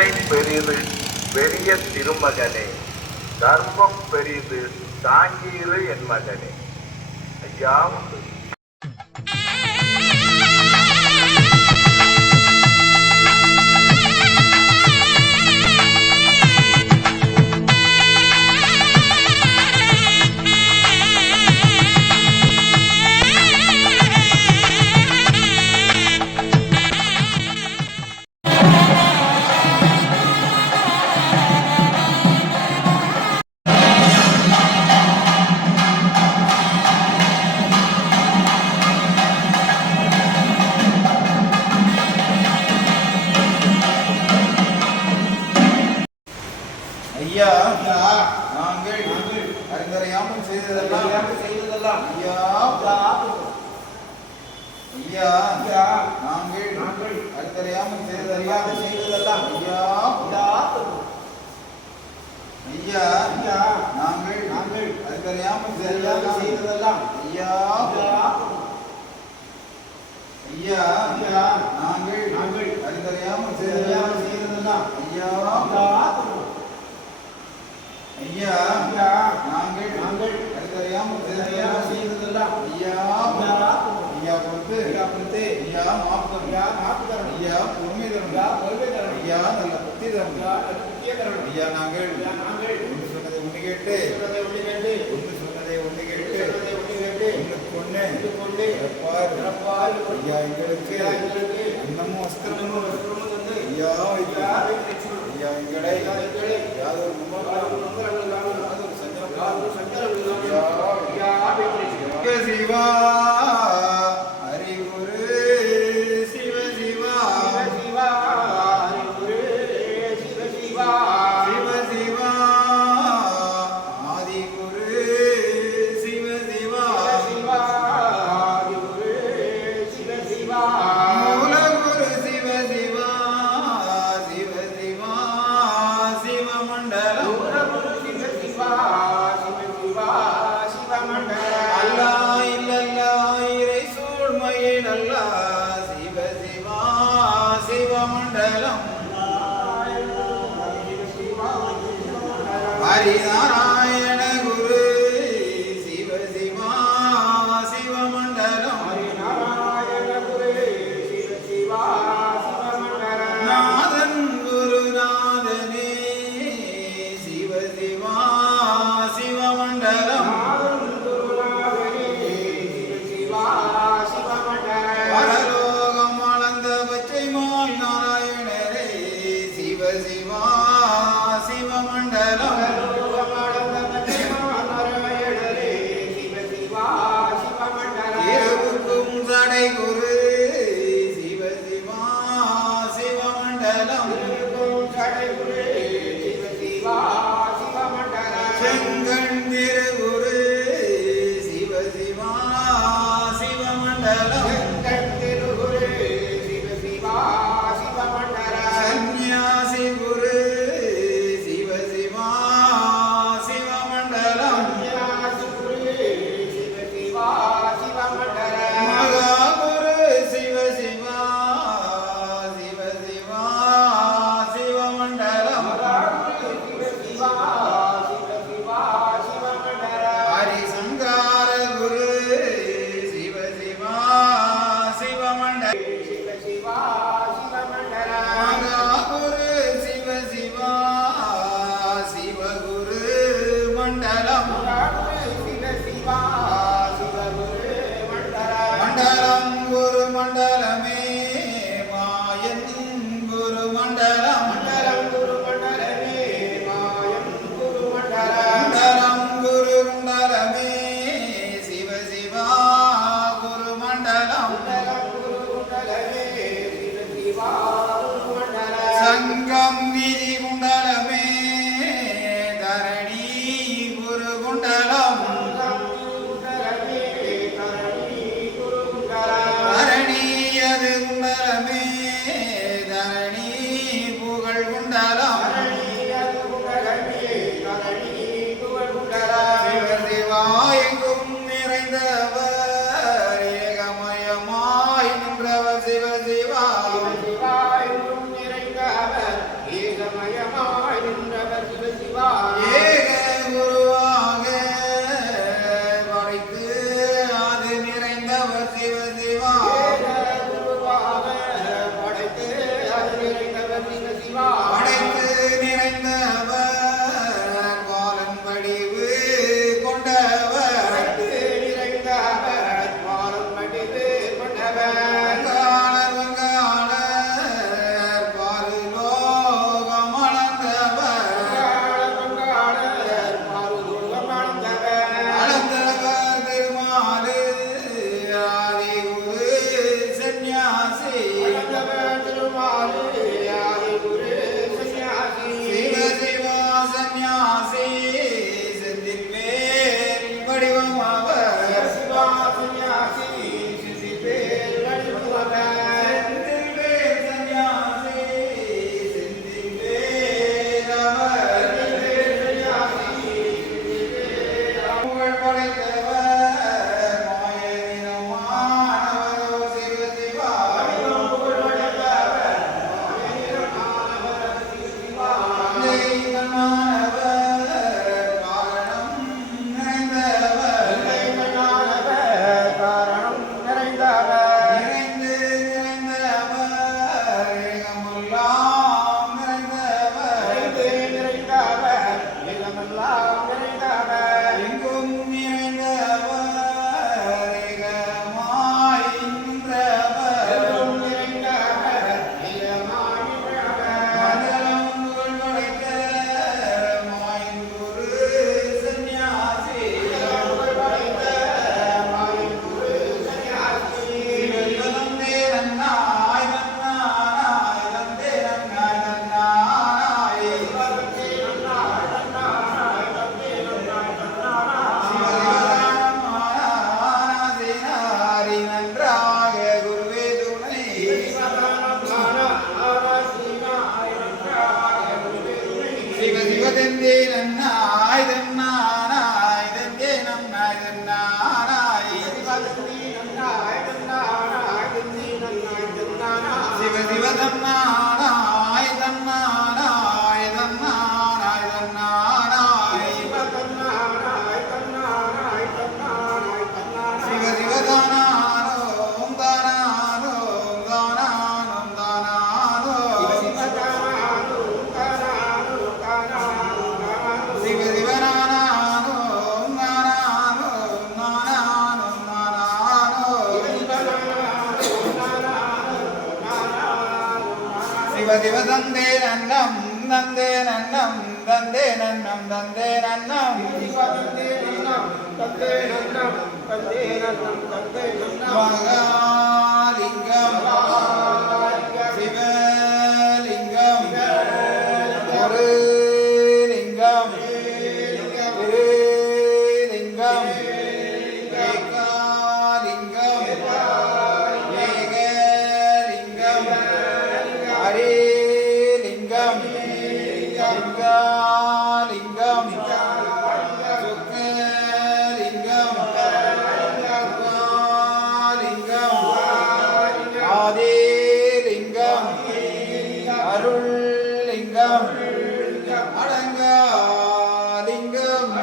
கருணை பெரிது பெரிய திருமகனே, தர்மம் பெரிது தாங்கீரு என் மகனே. ஐயா ஐயா நாங்கள் அறிந்தறியாமல் செய்ததெல்லாம் ஐயா ஐயா நாங்கள் அறிந்தறியாமல் செய்ததெல்லாம் ஐயா ஐயா நாங்கள் அறிந்தறியாமல் செய்ததெல்லாம் ஐயா ஐயா நாங்கள் அறிந்தறியாமல் செய்ததெல்லாம் ஐயா ஐயா நாங்கள் அறிந்தறியாமல் செய்ததெல்லாம் ஐயா ஐயா பொறுத்து ஐயா மாப்பு தரும் ஐயா பொறுமை தரும் ஐயா நல்ல புத்தி தரும் ஐயா நாங்கள் ஒன்று சொன்னதை ஒன்று கேட்டு ஒன்று சொன்னதை ஒன்று கேட்டு ஒன்றுக்கு ஒன்று பிறப்பார் ஐயா எங்களுக்கு அன்னமும் வஸ்திரமும் ஐயா ஐயா எங்களை யாதொரு சிவா அறிவுரு சிவ சிவா சிவ சிவா ஆதிகுரு சிவ சிவா மூலகுரு சிவ சிவா சிவமண்டலம் அல்லா இல்லல்லா இறை சூழ்மையில் அல்லா சிவ சிவா சிவமண்டலம் ஹரிநாராயண குரு சிவ சிவா சிவமண்டலம் நாதன் குருநாதனே சிவ சிவா சிவமண்டலம் பரலோகம் அளந்த பச்சை மால் நாராயணரே சிவ சிவா சிவமண்டலம் இரவுக்கும் சடை குரு சிவ சிவா சிவமண்டலம் செங்கண் திருகுரு சிவ சிவா சிவமண்டலம் சந்நியாசி குரு சிவ சிவா சிவமண்டலம் மகா குரு சிவ சிவா சிவ சிவா சிவமண்டலம் ஹரிசங்கார குரு சிவ சிவா சிவமண்டலம் மகா குரு சிவ சிவா சிவகுரு மண்டலம் மண்டலம் குரு மண்டலமே மாயன் குரு மண்டலம் மண்டலம் குரு மண்டலமே சிவ சிவா குரு மண்டலம் சங்கம் விதி குண்டலமே தரணி குரு குண்டலம் தரணி அது குண்டலமே தரணி புகழ் குண்டலம் சிவ சிவா எங்கும் நிறைந்தவர் ஏகமயமாய் நின்றவர் சிவ சிவா அடைத்து நிறைந்தவர் பாலன் வடிவு கொண்டவர் வங்காளர் வங்காளர் பாருலோகம் அளந்தவர் திருமாலு ஆதிகுரு சந்நியாசி சிவ சிவா சந்நியாசி செந்தில் வேல் வடிவம் அவர் செந்தில் வேல் சந்நியாசி செந்தில் வேல் அவர் புகழ் படைத்தவர் மாயவினமானவரோ சிவ சிவா காரணம் நிறைந்தவர் நிறைந்து நிறைந்தவர் ஏகமெல்லாம் நிறைந்தவர் எங்கும் நிறைந்தவர் ஏகமாய் நின்றவர் மண்டலம் புகழ் படைத்த மாயங்குரு சந்நியாசி சிவலிவந்தே நன்னாய் நன்னாய் வந்தே நன்னாய் நன்னாய் சிவலிவனாரி நன்றாக குருவே துணை சிவ சிவதெந்தே நன்னாய் தன்னானாய் தந்தே நன்னாய் தன்னானாய் சிவ சிவ தன்னானாய் தன்னானாய் தன்னானாய் தன்னானாய் சிவ சிவ தானானோம் தானானோம் தானானோம் தானானோம் சிவ சிவனானோம் நானானோம் நானானோம் நானானோம் சிவ சிவ தந்தே நன்னம் தந்தே நன்னம் தந்தே நன்னம் தந்தே நன்னம் மகாலிங்கம் சிவலிங்கம் ஒரு லிங்கம் திருலிங்கம் ஏகாலிங்கம் ஏகலிங்கம் ஹரிலிங்கம் லிங்காலிங்கம் சுக்கலிங்கம் லிங்கம் ஆதிலிங்கம் அருள்லிங்கம் அடங்காலிங்கம்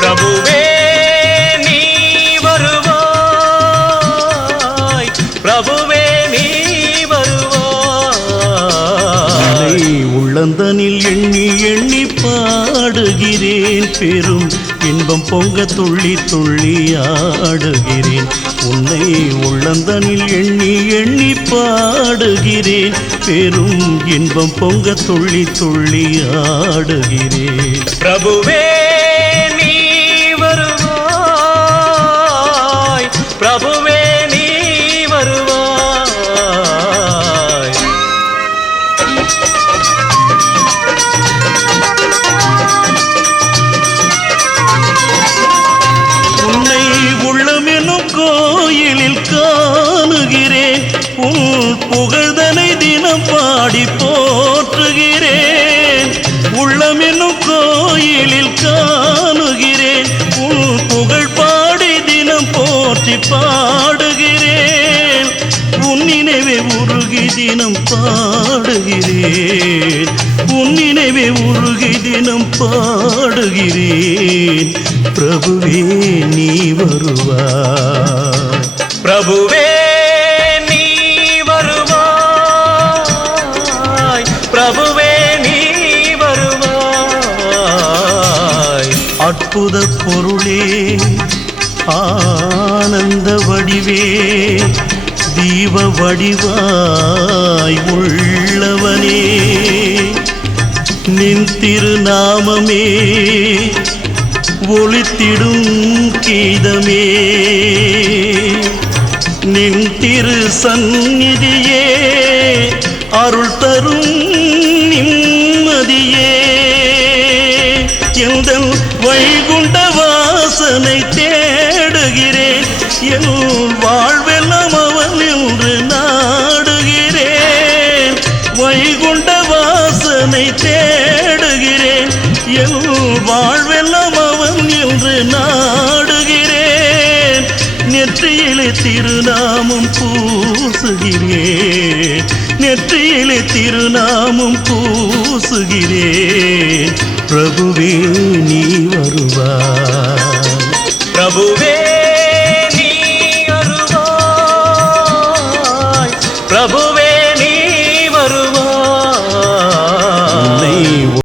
பிரபுவே நீ வருவாய், பிரபுவே நீ வருவாய். உள்ளந்தனில் எண்ணி எண்ணி பாடுகிறேன், பெரும் இன்பம் பொங்க துள்ளி துள்ளி ஆடுகிறேன். உன்னை உள்ளந்தனில் எண்ணி எண்ணி பாடுகிறேன், பெரும் இன்பம் பொங்க துள்ளி துள்ளி ஆடுகிறேன். பிரபுவே நீ வருவாய், பிரபுவே நீ வருவாய். உன்னை உள்ளமெனும் கோயிலில் காணுகிறேன், உன் புகழ்தனை தினம் பாடி போற்றுகிறேன். உள்ளமெனும் கோயிலில் காணுகிறேன், உன் புகழ் பாடி தினம் போற்றி பாடுகிறேன். உன் நினைவே உருகி தினம் பாடுகிறேன், உன் நினைவே உருகி தினம் பாடுகிறேன் பிரபுவே நீ வருவாய் பிரபுவே நீ வருவாய் பிரபுவே நீ வருவாய் அற்புத பொருளே ஆனந்த வடிவே தீப வடிவாய் உள்ளவனே நின் திருநாமமே ஒளித்திடும் கீதமே நின் திரு சந்நிதியே அருள் தரும் நிம்மதியே எந்தன் வைகுண்ட வாசனை தேடுகிறேன் என் வாழ்வெல்லாம் அவன் என்று நாடுகிறேன் வைகுண்ட வாசனை தேடுகிறேன் என் வாழ்வெல்லாம் அவன் என்று நாடுகிறேன் நெற்றியிலே திருநாமம் பூசுகிறேன் நெற்றியிலே திருநாமம் பூசுகிறேன் பிரபுவே நீ வருவாய்